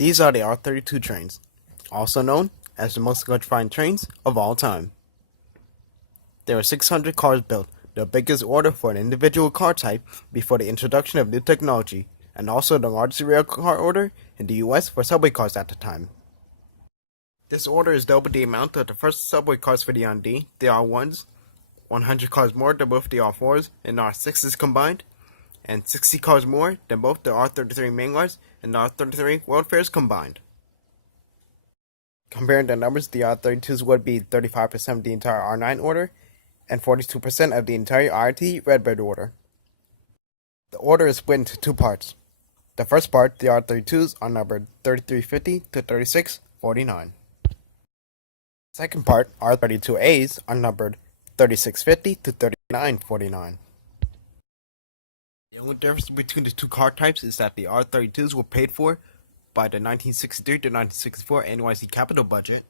These are the R32 trains, also known as the most electrifying trains of all time. There were 600 cars built, the biggest order for an individual car type before the introduction of new technology, and also the largest rail car order in the US for subway cars at the time. This order is double the amount of the first subway cars for the R&D, the R1s, 100 cars more than both the R4s and R6s combined, and 60 cars more than both the R33 mainlines and the R33 World Fairs combined. Comparing the numbers, the R32s would be 35% of the entire R9 order and 42% of the entire RT Redbird order. The order is split into two parts. The first part, the R32s, are numbered 3350 to 3649. Second part, R32As, are numbered 3650 to 3949. The only difference between the two car types is that the R32s were paid for by the 1963 to 1964 NYC capital budget,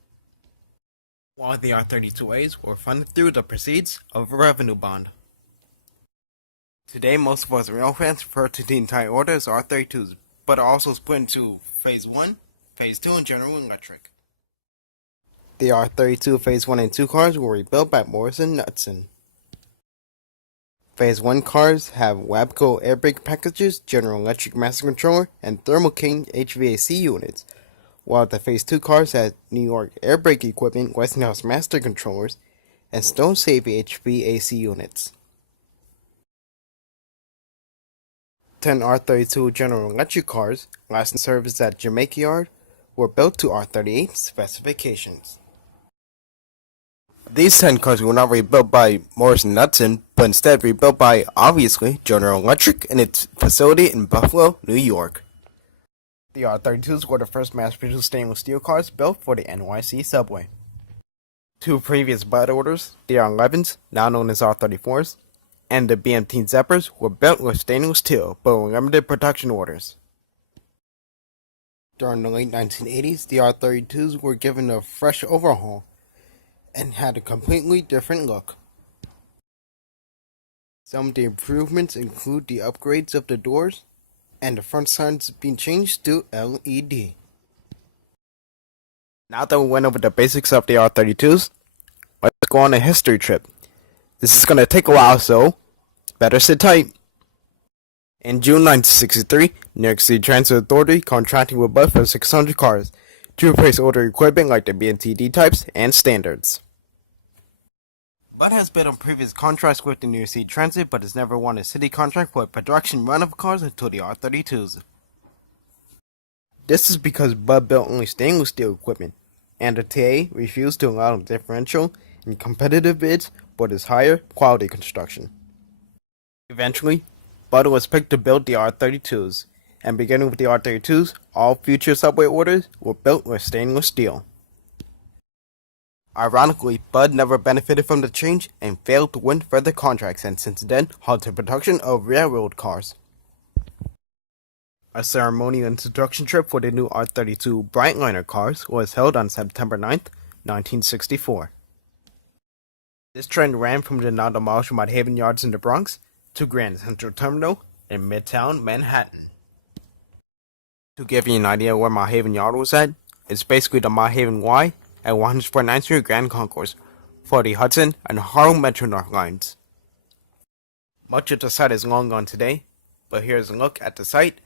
while the R32As were funded through the proceeds of a revenue bond. Today, most of us rail fans refer to the entire order as R32s, but are also split into Phase 1, Phase 2, and General Electric. The R32 Phase 1 and 2 cars were rebuilt by Morrison Knudsen. Phase 1 cars have Wabco air brake packages, General Electric master controller, and Thermo King HVAC units, while the Phase 2 cars had New York air brake equipment, Westinghouse master controllers, and Stone Safe HVAC units. 10 R32 General Electric cars, last in service at Jamaica Yard, were built to R38 specifications. These 10 cars were not rebuilt by Morrison Knudsen, but instead rebuilt by, obviously, General Electric in its facility in Buffalo, New York. The R32s were the first mass-produced stainless steel cars built for the NYC subway. Two previous bud orders, the R11s, now known as R34s, and the BMT Zeppers were built with stainless steel, but were limited production orders. During the late 1980s, the R32s were given a fresh overhaul and had a completely different look. Some of the improvements include the upgrades of the doors and the front signs being changed to LED. Now that we went over the basics of the R32s, let's go on a history trip. This is going to take a while, so better sit tight. In June 1963, New York City Transit Authority contracted with Bud for 600 cars to replace older equipment like the BNTD types and standards. Bud has been on previous contracts with the New York City Transit, but has never won a city contract for a production run of cars until the R32s. This is because Bud built only stainless steel equipment, and the TA refused to allow differential in competitive bids for this higher quality construction. Eventually, Bud was picked to build the R32s, and beginning with the R32s, all future subway orders were built with stainless steel. Ironically, Bud never benefited from the change and failed to win further contracts, and since then halted production of railroad cars. A ceremonial introduction trip for the new R32 Brightliner cars was held on September 9th, 1964. This train ran from the now-demolished Mott Haven Yards in the Bronx to Grand Central Terminal in Midtown Manhattan. To give you an idea where Mott Haven Yard was at, it's basically the Mott Haven Y at 149th Street Grand Concourse for the Hudson and Harlem Metro North lines. Much of the site is long gone today, but here's a look at the site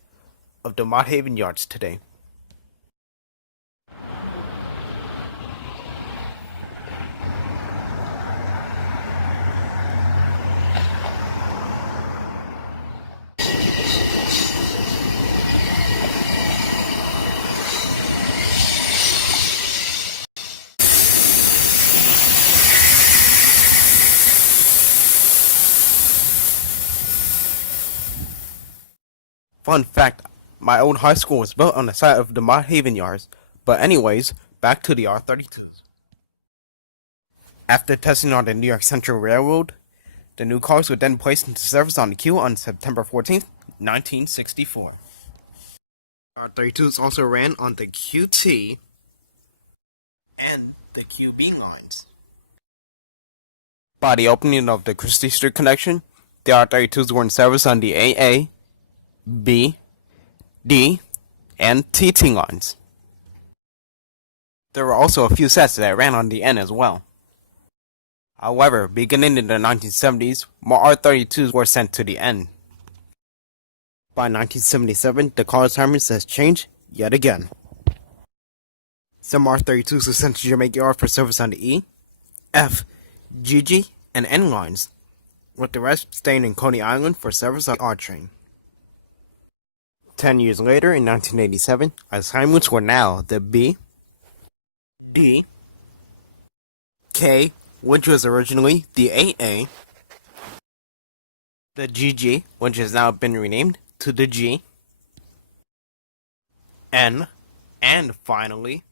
of the Mott Haven Yards today. Fun fact, my old high school was built on the site of the Mott Haven Yards, but anyways, back to the R32s. After testing on the New York Central Railroad, the new cars were then placed into service on the queue on September 14th, 1964. R32s also ran on the QT and the QB lines. By the opening of the Christie Street connection, the R32s were in service on the AA, B, D, and TT lines. There were also a few sets that ran on the N as well. However, beginning in the 1970s, more R32s were sent to the N. By 1977, the car assignments has changed yet again. Some R32s were sent to Jamaica Yard for service on the E, F, GG, and N lines, with the rest staying in Coney Island for service on the R train. 10 years later, in 1987, assignments were now the B, D, K, which was originally the AA, the GG, which has now been renamed to the G, N, and finally,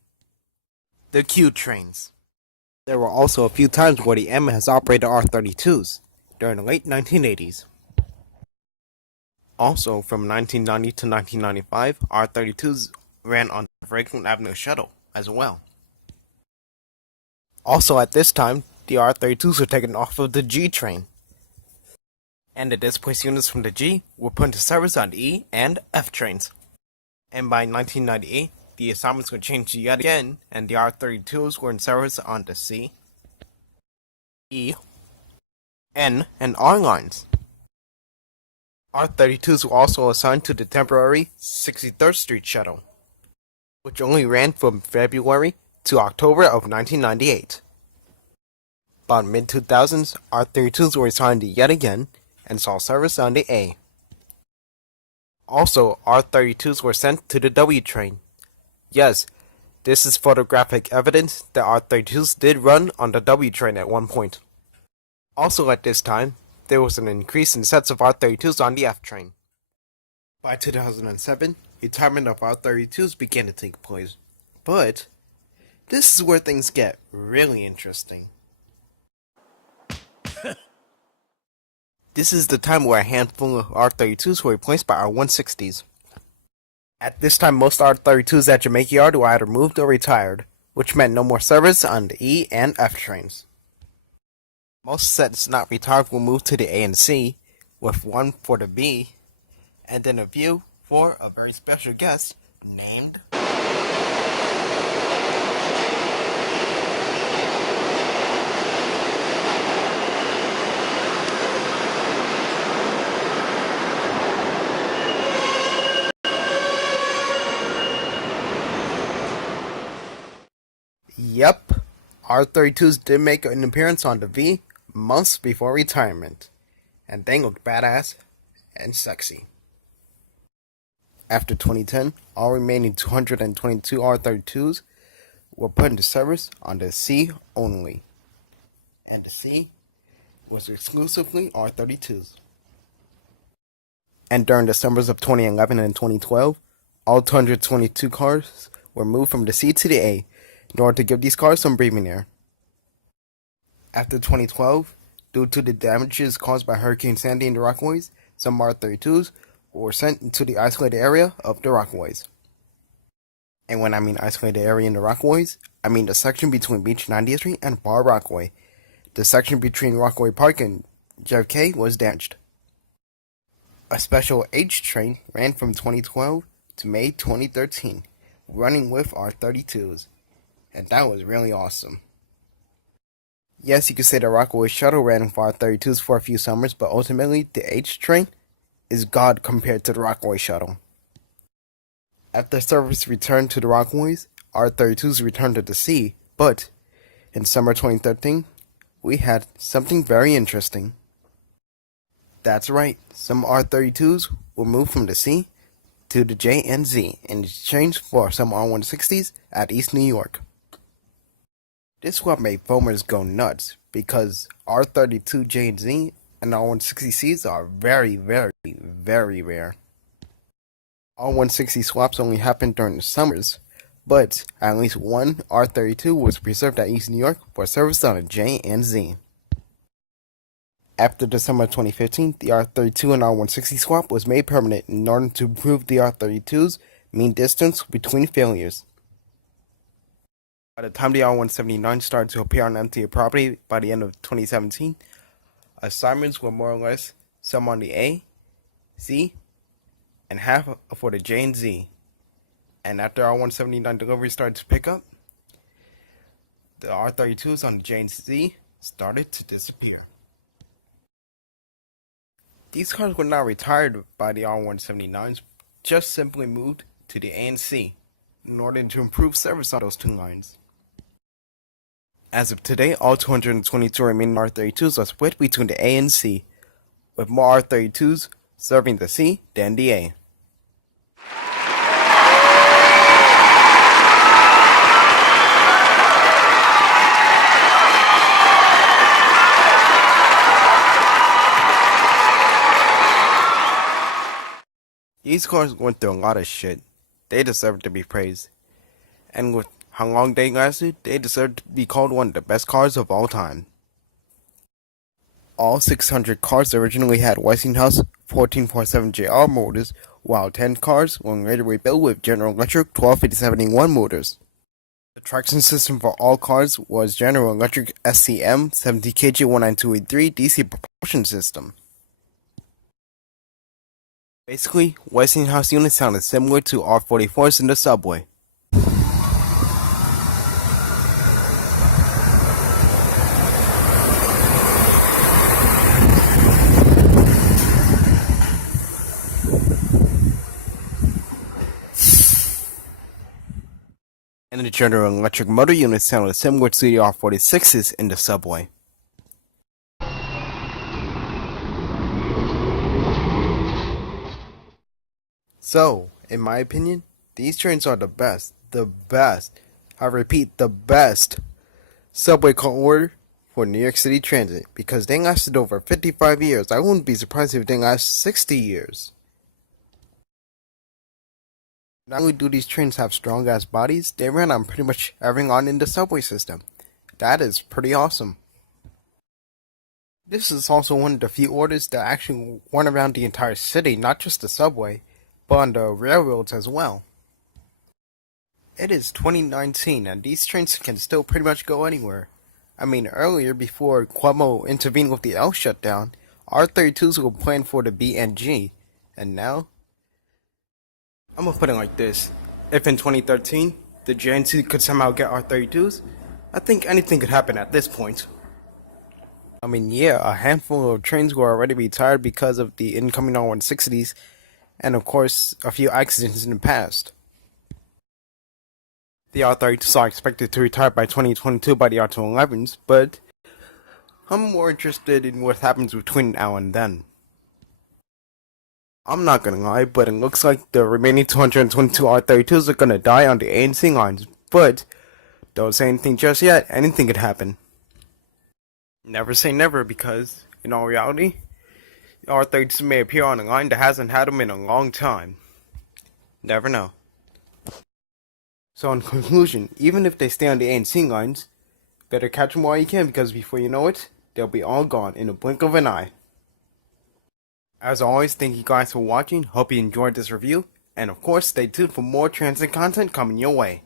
the Q trains. There were also a few times where the M has operated R32s during the late 1980s. Also, from 1990 to 1995, R32s ran on the Franklin Avenue Shuttle as well. Also at this time, the R32s were taken off of the G train, and the displaced units from the G were put into service on the E and F trains. And by 1998, the assignments were changed yet again, and the R32s were in service on the C, E, N, and R lines. R32s were also assigned to the temporary 63rd Street Shuttle, which only ran from February to October of 1998. By mid-2000s, R32s were assigned yet again and saw service on the A. Also, R32s were sent to the W train. Yes, this is photographic evidence that R32s did run on the W train at one point. Also at this time, there was an increase in sets of R32s on the F train. By 2007, retirement of R32s began to take place. But this is where things get really interesting. This is the time where a handful of R32s were replaced by R160s. At this time, most R32s at Jamaica Yard were either moved or retired, which meant no more service on the E and F trains. Most sets not retired were moved to the A and C, with one for the B, and then a few for a very special guest named Yep, R32s did make an appearance on the V months before retirement, and they looked badass and sexy. After 2010, all remaining 222 R32s were put into service on the C only, and the C was exclusively R32s. And during the summers of 2011 and 2012, all 222 cars were moved from the C to the A in order to give these cars some breathing air. After 2012, due to the damages caused by Hurricane Sandy in the Rockaways, some R32s were sent into the isolated area of the Rockaways. And when I mean isolated area in the Rockaways, I mean the section between Beach 90th Street and Bar Rockaway. The section between Rockaway Park and JFK was damaged. A special H train ran from 2012 to May 2013, running with R32s. And that was really awesome. Yes, you could say the Rockaway Shuttle ran with R32s for a few summers, but ultimately the H train is God compared to the Rockaway Shuttle. After service returned to the Rockaways, R32s returned to the C, but in summer 2013, we had something very interesting. That's right, some R32s were moved from the C to the J and Z in exchange for some R160s at East New York. This swap made foamers go nuts because R32 J and Z and R160Cs are very, very, very rare. R160 swaps only happened during the summers, but at least one R32 was preserved at East New York for service on a J and Z. After the summer of 2015, the R32 and R160 swap was made permanent in order to improve the R32's mean distance between failures. By the time the R179 started to appear on empty property by the end of 2017, assignments were more or less some on the A, Z, and half for the J and Z. And after R179 delivery started to pick up, the R32s on the J and Z started to disappear. These cars were not retired by the R179s, just simply moved to the A and C in order to improve service on those two lines. As of today, all 222 remaining R32s are split between the A and C, with more R32s serving the C than the A. These cars went through a lot of shit. They deserve to be praised. And with how long they lasted, they deserve to be called one of the best cars of all time. All 600 cars originally had Westinghouse 1447JR motors, while 10 cars were later rebuilt with General Electric 125071 motors. The traction system for all cars was General Electric SCM 70KJ19283 DC propulsion system. Basically, Westinghouse units sounded similar to R44s in the subway. And the General Electric motor units sounded similar to the R46s in the subway. So, in my opinion, these trains are the best, I repeat, the best subway car order for New York City Transit, because they lasted over 55 years. I wouldn't be surprised if they last 60 years. Not only do these trains have strong ass bodies, they ran on pretty much every line in the subway system. That is pretty awesome. This is also one of the few orders that actually went around the entire city, not just the subway, but on the railroads as well. It is 2019 and these trains can still pretty much go anywhere. I mean, earlier, before Cuomo intervened with the L shutdown, R32s were planned for the B and G, and now? I'm gonna put it like this. If in 2013, the J and Z could somehow get R32s, I think anything could happen at this point. I mean, yeah, a handful of trains were already retired because of the incoming R160s, and of course, a few accidents in the past. The R32s are expected to retire by 2022 by the R211s, but I'm more interested in what happens between now and then. I'm not gonna lie, but it looks like the remaining 222 R32s are gonna die on the A and C lines, but don't say anything just yet, anything could happen. Never say never, because, in all reality, the R32s may appear on a line that hasn't had them in a long time. Never know. So in conclusion, even if they stay on the A and C lines, better catch them while you can, because before you know it, they'll be all gone in a blink of an eye. As always, thank you guys for watching, hope you enjoyed this review, and of course stay tuned for more transit content coming your way.